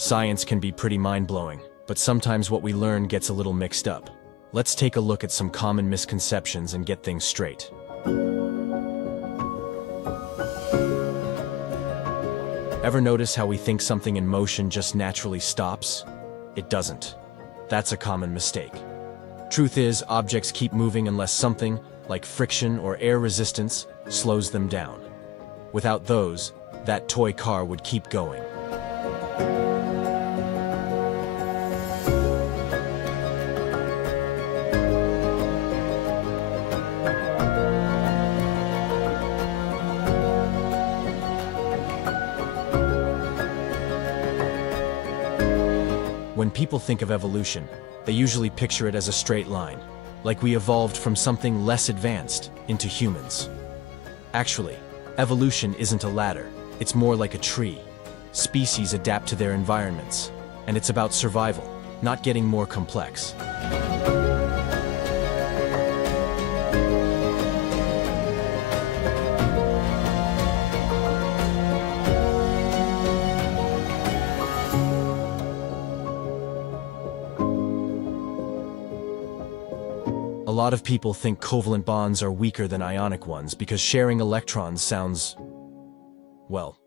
Science can be pretty mind-blowing, but sometimes what we learn gets a little mixed up. Let's take a look at some common misconceptions and get things straight. Ever notice how we think something in motion just naturally stops? It doesn't. That's a common mistake. Truth is, objects keep moving unless something, like friction or air resistance, slows them down. Without those, that toy car would keep going. When people think of evolution, they usually picture it as a straight line, like we evolved from something less advanced into humans. Actually, evolution isn't a ladder, it's more like a tree. Species adapt to their environments, and it's about survival, not getting more complex. A lot of people think covalent bonds are weaker than ionic ones because sharing electrons sounds, well,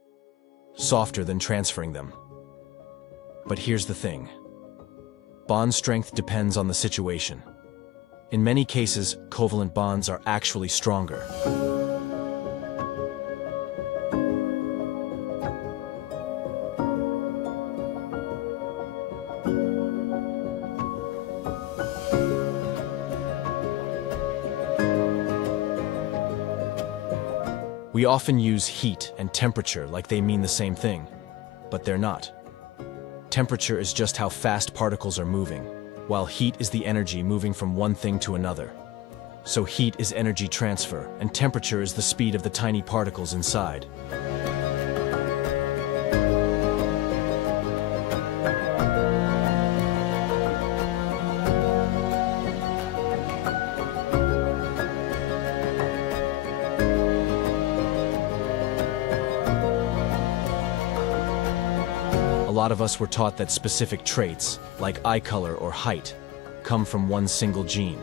softer than transferring them. But here's the thing. Bond strength depends on the situation. In many cases, covalent bonds are actually stronger. We often use heat and temperature like they mean the same thing, but they're not. Temperature is just how fast particles are moving, while heat is the energy moving from one thing to another. So heat is energy transfer, and temperature is the speed of the tiny particles inside. A lot of us were taught that specific traits, like eye color or height, come from one single gene.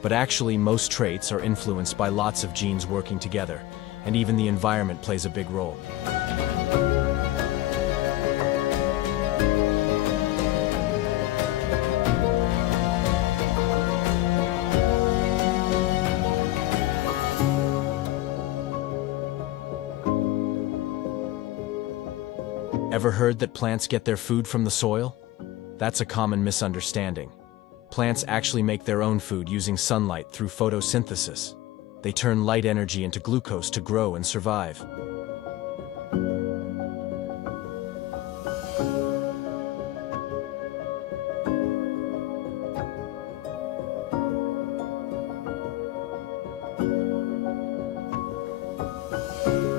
But actually, most traits are influenced by lots of genes working together, and even the environment plays a big role. Ever heard that plants get their food from the soil? That's a common misunderstanding. Plants actually make their own food using sunlight through photosynthesis. They turn light energy into glucose to grow and survive.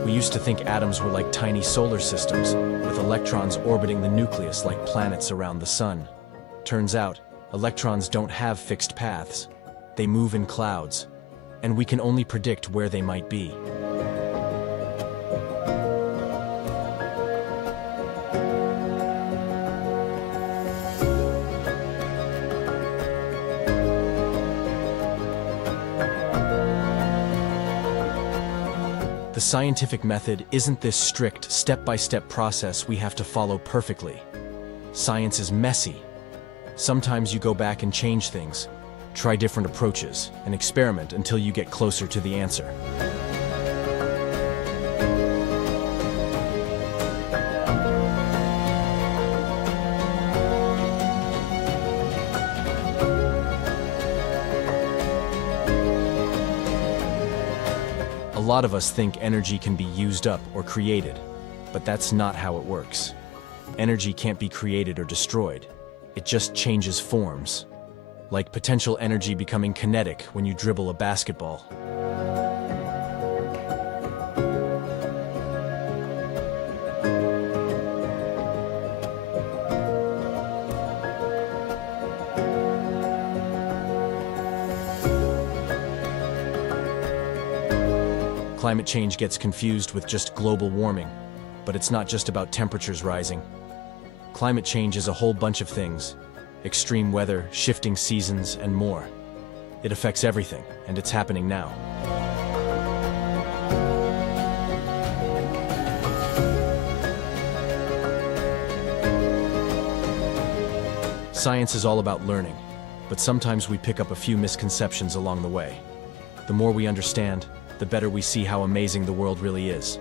We used to think atoms were like tiny solar systems, with electrons orbiting the nucleus like planets around the sun. Turns out, electrons don't have fixed paths. They move in clouds, and we can only predict where they might be. The scientific method isn't this strict, step-by-step process we have to follow perfectly. Science is messy. Sometimes you go back and change things, try different approaches, and experiment until you get closer to the answer. A lot of us think energy can be used up or created, but that's not how it works. Energy can't be created or destroyed. It just changes forms, like potential energy becoming kinetic when you dribble a basketball. Climate change gets confused with just global warming, but it's not just about temperatures rising. Climate change is a whole bunch of things: extreme weather, shifting seasons, and more. It affects everything, and it's happening now. Science is all about learning, but sometimes we pick up a few misconceptions along the way. The more we understand, the better we see how amazing the world really is.